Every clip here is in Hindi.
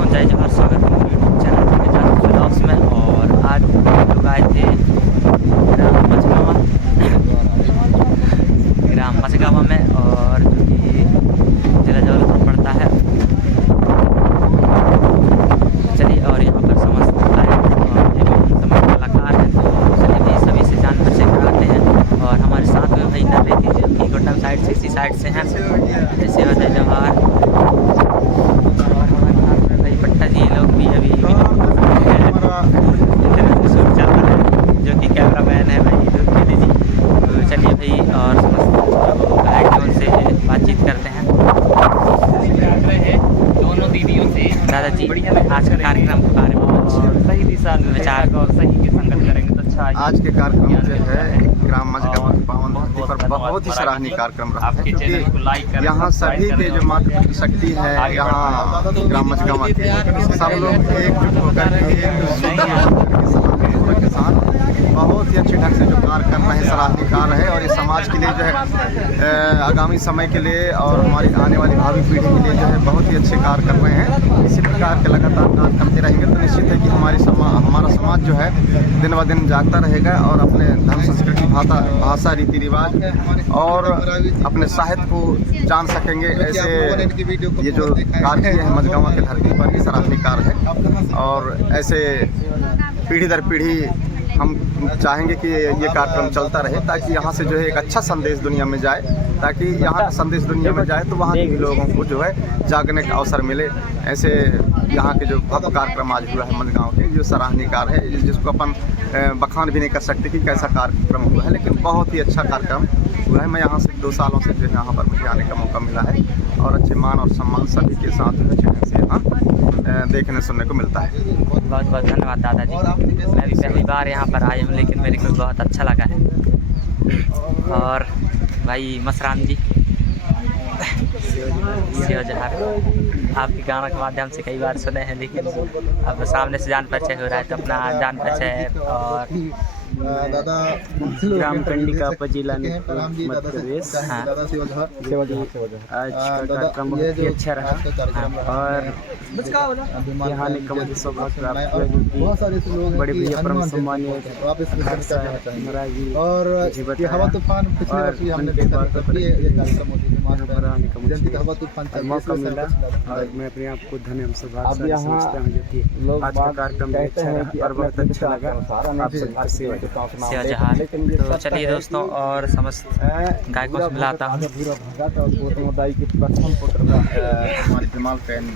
वालेकुम, जय जवाहर। स्वागत है मेरे यूट्यूब चैनल में ब्लॉग्स में। और आज लोग आए थे ग्राम मझगावा में, और जो कि जिला जबलपुर पड़ता है। चलिए, और यहाँ पर समस्त समस्त कलाकार हैं, तो चलिए भाई सभी से जान परिचय कराते हैं। और हमारे साथ में भाई नर लेती जो कि गोड्डा साइड से, इसी साइड से हैं, जैसे जय जवाहर। जी लोग भी अभी शूट चल रहा है, जो कि कैमरा मैन है भाई दूध जी। तो चलिए भाई, और समस्त गायक हैं उनसे बातचीत करते हैं। दोनों दीदियों से दादाजी आज का कार्यक्रम के बारे में सही दिशा विचार और सही की संगत करेंगे तो अच्छा। आज के कार्यक्रम जो है ग्राम मझगावा की पावन धरती पर बहुत ही सराहनीय कार्यक्रम रहा है, क्योंकि यहाँ सभी के जो मातृ शक्ति है, यहाँ ग्राम मझगावा के सब लोग एकजुट होकर के साथ बहुत ही अच्छे ढंग से जो कार्य कर रहे हैं, सराहनीय कार्य है। और ये समाज के लिए जो है आगामी समय के लिए और हमारी आने वाली भावी पीढ़ी के लिए जो है बहुत ही अच्छे कार्य कर रहे हैं। इसी प्रकार के लगातार कार्य करते रहेंगे तो निश्चित है कि हमारा समाज जो है दिन ब दिन जागता रहेगा और अपने धर्म, संस्कृति, भाषा, रीति रिवाज और अपने साहित्य को जान सकेंगे। ऐसे ये जो कार्य किए हैं मझगावा की धरती पर, ये सराहनीय कार्य है। और ऐसे पीढ़ी दर पीढ़ी हम चाहेंगे कि ये कार्यक्रम चलता रहे, ताकि यहाँ से जो है एक अच्छा संदेश दुनिया में जाए, ताकि यहाँ का संदेश दुनिया में जाए तो वहाँ के लोगों को जो है जागने का अवसर मिले। ऐसे यहाँ के जो भव्य कार्यक्रम आज हुआ है मझगाँव के, जो सराहनीय कार्य है, जिसको अपन बखान भी नहीं कर सकते कि कैसा कार्यक्रम हुआ है, लेकिन बहुत ही अच्छा कार्यक्रम हुआ है। मैं यहाँ से 2 सालों से जो है यहाँ पर मुझे आने का मौका मिला है, और अच्छे मान और सम्मान सभी के साथ जो है से यहाँ देखने सुनने को मिलता है। बहुत बहुत धन्यवाद दादाजी। मैं भी पहली बार यहाँ पर आया हूँ, लेकिन मेरे को बहुत अच्छा लगा है। और भाई मसरान जी, शिव जहार, आपके गाना के माध्यम से कई बार सुने हैं, लेकिन अब सामने से जान परिचय हो रहा है, तो अपना जान परिचय। और दादा ग्राम कंडिका जिला मध्य प्रदेश। हाँ, आज का कार्यक्रम बहुत ही अच्छा रहा, और यहाँ आने का मुझे सौभाग्य प्राप्त हुआ, क्योंकि बड़े भैया परम सम्मानीय और ये हवा तूफान पिछले वर्ष हमने देखा था, पर आने का मुझे हवा तूफान मौका मिला, और मैं अपने आप को धन्य सौभाग्य समझता हूँ, जो कि आज का कार्यक्रम भी अच्छा रहा और बहुत अच्छा लगा आप सबका सेवा। शिव जहार। तो चलिए दोस्तों, और समस्त गायकों से मिलाता हूँ।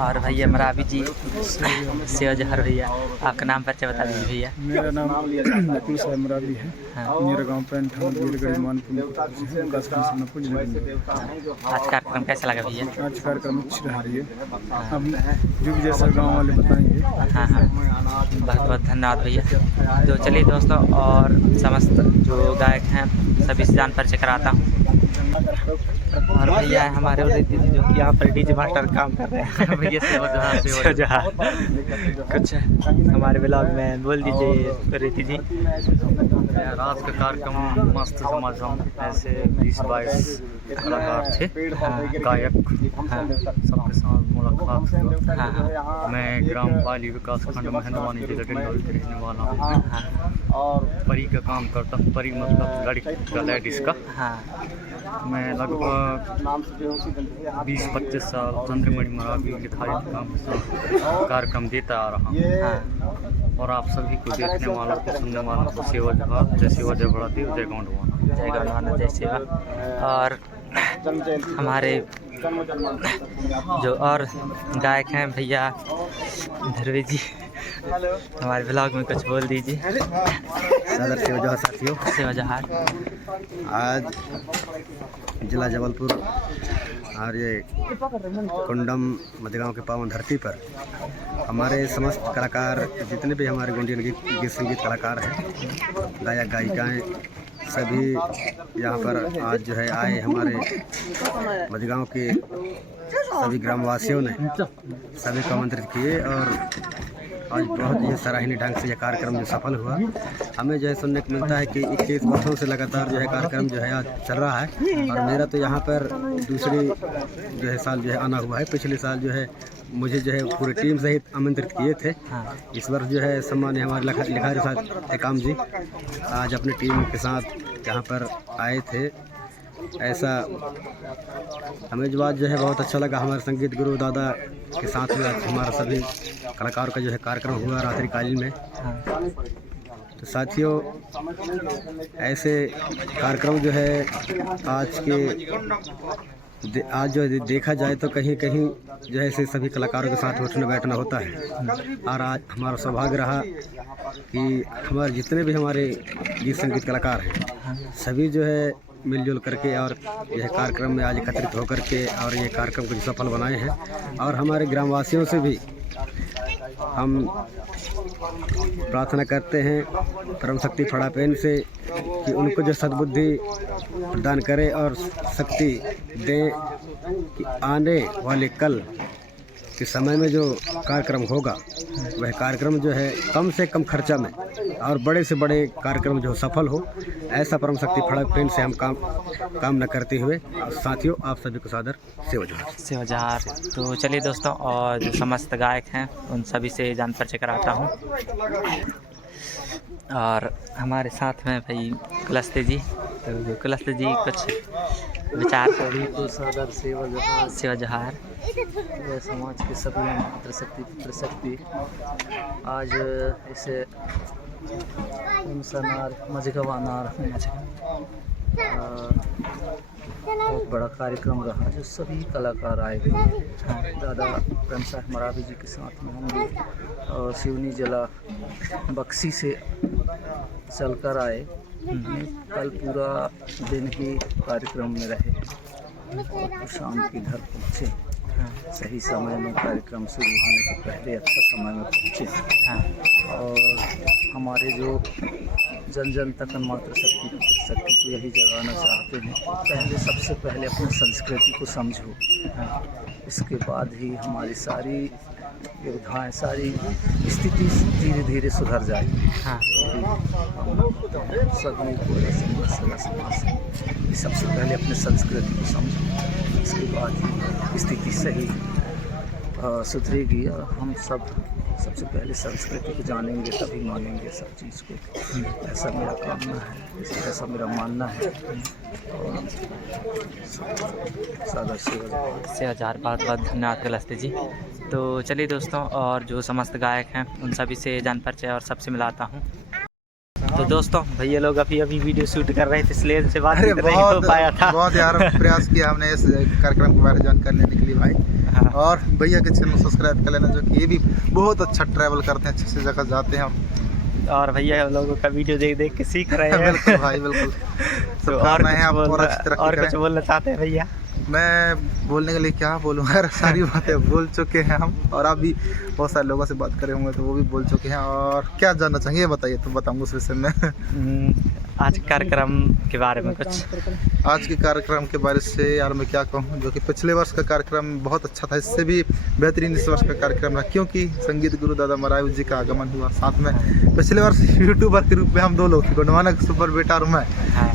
और भैया मरावी जी, शिव जहार भैया, आपका नाम परिचय बता दीजिए भैया। मेरा नाम लतीश मरावी है। हाँ। मेरा गाँव पैंट आज कार्यक्रम कैसा लगा भैया? आज कार्यक्रम अच्छी रह रही है, अब जो भी जैसा गाँव वाले बताएंगे। हाँ हाँ, बहुत बहुत धन्यवाद भैया। तो चलिए दोस्तों, और समस्त जो गायक हैं सभी से जान परिचय कराता हूँ। और भैया हमारे उदय दीदी, जो कि यहाँ पर डीजे मास्टर काम कर रहे हैं। भैया शिव जहार कुछ हमारे ब्लॉग में बोल दीजिए रीति जी। आज का कार्यक्रम मस्त समझ हम, ऐसे 20-22 कलाकार थे, गायक, सबके साथ मुलाकात हुआ। हाँ, मैं ग्राम पाली विकास खंड महनवानी जिला डिंडौरी के रहने वाला हूँ, और परी का काम करता हूँ। परी मतलब लड़की, लेडीज़ का। हाँ, मैं लगभग 20-25 साल चंद्रमणि मरावी लिखाई काम के साथ कार्यक्रम देता आ रहा हूँ। हाँ, और आप सभी को देखने वालों को, सुनने वालों को सेवा जवाब, जय सेवा, जय बड़ा देव, जय गौंडवाना, जय गौंडवाना, जय सेवा। और हमारे जो और गायक हैं भैया ध्रुवी जी, हमारे ब्लॉग में कुछ बोल दीजिए। सादर शिव जहार साथियों, शिव जहार। आज जिला जबलपुर और ये कुंडम मझगाँव के पावन धरती पर हमारे समस्त कलाकार, जितने भी हमारे गोंडियन गीत संगीत कलाकार हैं, गायक गायिकाएँ, सभी यहाँ पर आज जो है आए। हमारे मझगाँव के सभी ग्रामवासियों ने सभी को आमंत्रित किए, और आज बहुत ही सराहनीय ढंग से यह कार्यक्रम जो सफल हुआ। हमें जो है सुनने को मिलता है कि 21 वर्षों से लगातार जो है कार्यक्रम जो है आज चल रहा है और मेरा तो यहाँ पर दूसरी जो है साल जो है आना हुआ है। पिछले साल जो है मुझे जो है पूरी टीम सहित आमंत्रित किए थे। इस वर्ष जो है सम्मान्य हमारे लिखारी साहब एकाम जी आज अपनी टीम के साथ यहाँ पर आए थे। ऐसा हमें जो आज जो है बहुत अच्छा लगा। हमारे संगीत गुरु दादा के साथ में आज हमारा सभी कलाकारों का जो है कार्यक्रम हुआ रात्रिकालीन में। तो साथियों ऐसे कार्यक्रम जो है आज जो देखा जाए तो कहीं कहीं जो है ऐसे सभी कलाकारों के साथ उठना बैठना होता है। और आज हमारा सौभाग्य रहा कि हमारे जितने भी हमारे गीत संगीत कलाकार हैं सभी जो है मिलजुल करके और यह कार्यक्रम में आज एकत्रित होकर के और ये कार्यक्रम को सफल बनाए हैं। और हमारे ग्रामवासियों से भी हम प्रार्थना करते हैं परम शक्ति फड़ापेन से कि उनको जो सद्बुद्धि प्रदान करे और शक्ति दें कि आने वाले कल के समय में जो कार्यक्रम होगा वह कार्यक्रम जो है कम से कम खर्चा में और बड़े से बड़े कार्यक्रम जो सफल हो, ऐसा परम शक्ति फड़ापेन से हम कामना करते हुए साथियों आप सभी को सादर सेवा जोहार। तो चलिए दोस्तों, और जो समस्त गायक हैं उन सभी से जान परिचय कराता हूँ। और हमारे साथ में भाई कुलस्ते जी, तो जो कुलस्ते जी कुछ विचार सभी को सादर सेवा जोहार। यह समाज के सभी मातृशक्ति पितृशक्ति आज इसे इंसानार मजगवानार बहुत बड़ा कार्यक्रम रहा जो सभी कलाकार आए थे। दादा प्रेम साहब मरावी जी के साथ में हम भी और शिवनी जिला बक्सी से चलकर आए। कल पूरा दिन ही कार्यक्रम में रहे और शाम की घर पहुँचे। सही समय में कार्यक्रम शुरू होने के पहले अच्छा समय में पहुँचे। और हमारे जो जन जन तक मातृशक्ति पितृशक्ति को यही जगाना चाहते हैं, सबसे पहले अपनी संस्कृति को समझो, इसके बाद ही हमारी सारी योद्धाएँ सारी स्थिति धीरे धीरे सुधर जाएगी। सभी को सबसे पहले अपनी संस्कृति को समझो, इसके बाद ही स्थिति सही सुधरेगी। और हम सब सबसे पहले संस्कृति को जानेंगे तभी मानेंगे सब चीज़ को। ऐसा मेरा कामना है, ऐसा मेरा मानना है। और सादर सेवा जोहार। बहुत बहुत धन्यवाद कुलस्ते जी। तो चलिए दोस्तों, और जो समस्त गायक हैं उन सभी से जान परिचय और सबसे मिलाता हूँ। तो दोस्तों भैया लोग अभी वीडियो शूट कर रहे थे, इसलिए से बात नहीं हो पाया था। बहुत यार प्रयास किया हमने इस कार्यक्रम के बारे में जानकारी लेने के लिए भाई। और भैया के चैनल सब्सक्राइब कर लेना, जो कि ये भी बहुत अच्छा ट्रैवल करते हैं, अच्छी सी जगह जाते हैं। और भैया लोगों का वीडियो देख देख के सीख रहे हैं। बिल्कुल भाई बिल्कुल। तो और कुछ बोलना चाहते हैं भैया? मैं बोलने के लिए क्या बोलूँ यार, सारी बातें बोल चुके हैं हम। और आप भी बहुत सारे लोगों से बात करे होंगे तो वो भी बोल चुके हैं। और क्या जानना चाहिए बताइए, तो बताऊँगा उस विषय में। आज कार्यक्रम के बारे में कुछ? आज के कार्यक्रम के बारे से यार मैं क्या कहूँ, जो कि पिछले वर्ष का कार्यक्रम बहुत अच्छा था, इससे भी बेहतरीन इस वर्ष का कार्यक्रम रहा, क्योंकि संगीत गुरु दादा मरावी जी का आगमन हुआ। साथ में पिछले वर्ष यूट्यूबर के रूप में हम 2 लोग थे, गुणवानक सुपर बेटा और मैं।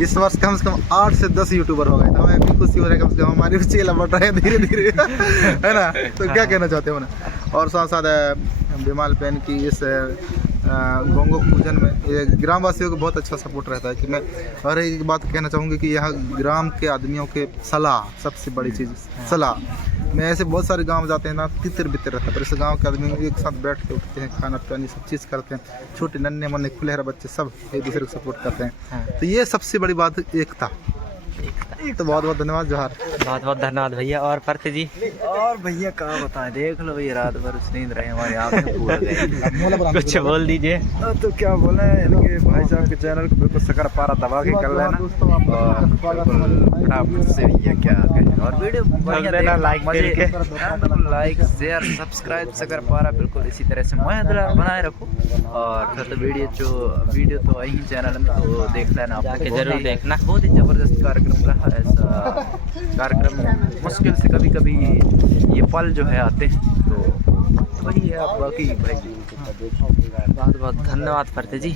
इस वर्ष कम से कम 8 से 10 यूट्यूबर हो गए। तो हमें भी खुशी हो रही है, कम से कम हमारी भी चेला बढ़ रहे हैं धीरे धीरे है ना। तो क्या कहना चाहते हो ना। और साथ साथ विमाल पेन की इस गोंगो पूजन में ये ग्रामवासियों को बहुत अच्छा सपोर्ट रहता है। कि मैं और एक बात कहना चाहूँगी कि यहाँ ग्राम के आदमियों के सलाह सबसे बड़ी चीज़ सलाह। मैं ऐसे बहुत सारे गांव जाते हैं ना, तितर बितर रहता है, पर इस गांव के आदमी एक साथ बैठ के उठते हैं, खाना पानी सब चीज़ करते हैं। छोटे नन्हे मुन्ने खुलेहरा बच्चे सब एक दूसरे को सपोर्ट करते हैं। तो ये सबसे बड़ी बात एकता। तो बहुत बहुत धन्यवाद जोहार। बहुत बहुत धन्यवाद भैया। और परते जी? और भैया क्या बताएं, देख लो भैया रात भर नींद रहे हमारे आप में भूल गए। कुछ बोल दीजिए। तो क्या बोले, इनके भाई साहब के चैनल को बिल्कुल शक्कर पारा दबा के कर लेना और फटाफट से भैया क्या कहें। और वीडियो बढ़िया लाइक शेयर सब्सक्राइब शक्कर पारा बिल्कुल इसी तरह से मजेदार बनाए रखो। और फिर तो वीडियो तो यही चैनल में तो देख लेना, आप जरूर देखना। बहुत ही ज़बरदस्त कार्यक्रम रहा। ऐसा कार्यक्रम मुश्किल से कभी कभी ये पल जो है आते हैं, तो तो वही है आप बाकी भाई। बहुत बहुत धन्यवाद फरते जी।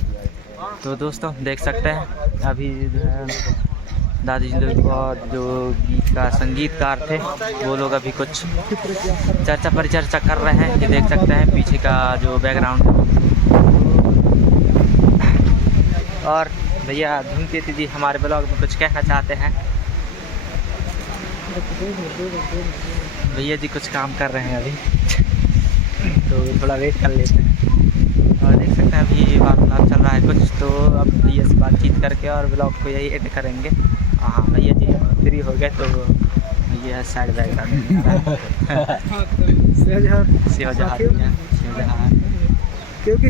तो दोस्तों देख सकते हैं अभी जो है दादी जी लोग और जो गीत का संगीतकार थे वो लोग अभी कुछ चर्चा परिचर्चा कर रहे हैं। ये देख सकते हैं पीछे का जो बैकग्राउंड है। और भैया धूमकेतु जी हमारे ब्लॉग में कुछ कहना चाहते हैं। भैया जी कुछ काम कर रहे हैं अभी तो थोड़ा वेट कर लेते हैं। और देख सकते हैं अभी वार्तालाप चल रहा है कुछ, तो अब भैया से बातचीत करके और ब्लॉग को यही एड करेंगे। हाँ भैया जी फ्री हो गए तो ये साइड बैकग्राउंड शिवजहार क्योंकि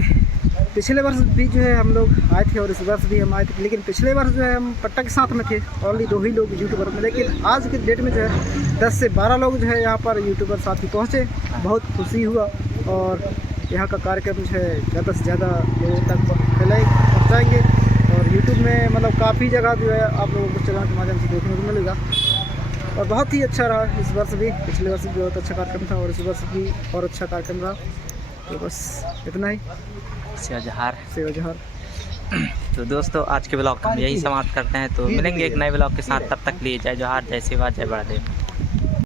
पिछले वर्ष भी जो है हम लोग आए थे और इस वर्ष भी हम आए थे, लेकिन पिछले वर्ष जो है हम पट्टा के साथ में थे, ओनली 2 ही लोग यूट्यूबर में, लेकिन आज के डेट में जो है 10 से 12 लोग जो है यहाँ पर यूट्यूबर साथी पहुँचे। बहुत खुशी हुआ और यहाँ का कार्यक्रम जो है ज़्यादा से ज़्यादा लोगों तक पहुँचाएंगे और यूट्यूब में मतलब काफ़ी जगह जो है आप लोगों को चैनल के माध्यम से देखने को मिलेगा। और बहुत ही अच्छा रहा इस वर्ष भी, पिछले वर्ष भी बहुत अच्छा कार्यक्रम था और इस वर्ष भी और अच्छा कार्यक्रम रहा। तो बस इतना ही। शिवजहार। तो दोस्तों आज के ब्लॉग हम यही समाप्त करते हैं। तो मिलेंगे एक नए ब्लॉग के साथ, तब तक लिए जय जोहार, जय शिवा, जय बड़देव।